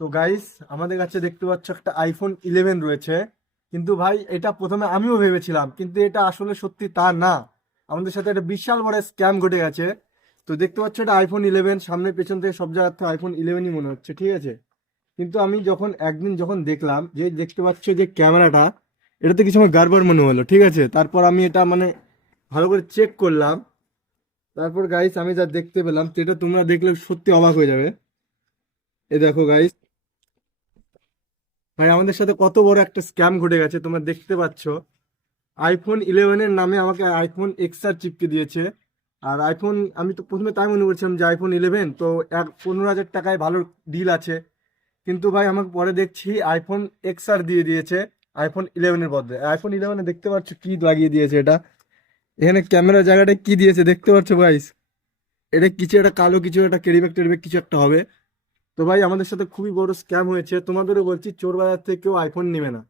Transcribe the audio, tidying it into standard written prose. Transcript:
তো গাইস, আমাদের কাছে দেখতে পাচ্ছ একটা আইফোন 11 রয়েছে। কিন্তু ভাই, এটা প্রথমে আমিও ভেবেছিলাম, কিন্তু এটা আসলে সত্যি তা না। আমাদের সাথে একটা বিশাল বড় স্ক্যাম ঘটে গেছে। তো দেখতে পাচ্ছ, এটা আইফোন 11, সামনে পেছন থেকে সব জায়গার থেকে আইফোন 11ই মনে হচ্ছে, ঠিক আছে। কিন্তু আমি যখন একদিন দেখলাম, যে দেখতে পাচ্ছ যে ক্যামেরাটা, এটাতে কিছু আমার গাড়বড় মনে হলো, ঠিক আছে। তারপর আমি এটা ভালো করে চেক করলাম। তারপর গাইস, আমি যা দেখতে পেলাম, তো এটা তোমরা দেখলে সত্যি অবাক হয়ে যাবে। এই দেখো গাইস, ভাই আমাদের সাথে কত বড় একটা স্ক্যাম ঘটে গেছে তোমরা দেখতে পাচ্ছ। আইফোন 11-এর নামে আমাকে আইফোন XR চিপকে দিয়েছে। আর আমি তো প্রথমে তাই মনে করছিলাম যে আইফোন 11 তো 15,000 টাকায় ভালো ডিল আছে। কিন্তু ভাই, আমাকে পরে দেখছি আইফোন XR দিয়ে দিয়েছে আইফোন 11-এর বদলে। আইফোন 11-এ দেখতে পাচ্ছ কি লাগিয়ে দিয়েছে এটা। এখানে ক্যামেরা জায়গাটা কি দিয়েছে দেখতে পাচ্ছ গাইস। এটা কিছু একটা কালো, কিছু একটা ক্যারিব্যাগ টেরিব্যাগ কিছু একটা হবে। তো ভাই, আমাদের সাথে খুবই বড় স্ক্যাম হয়েছে, তোমাদেরও বলছি, চোর বাজার থেকে কেউ আইফোন নেবে না।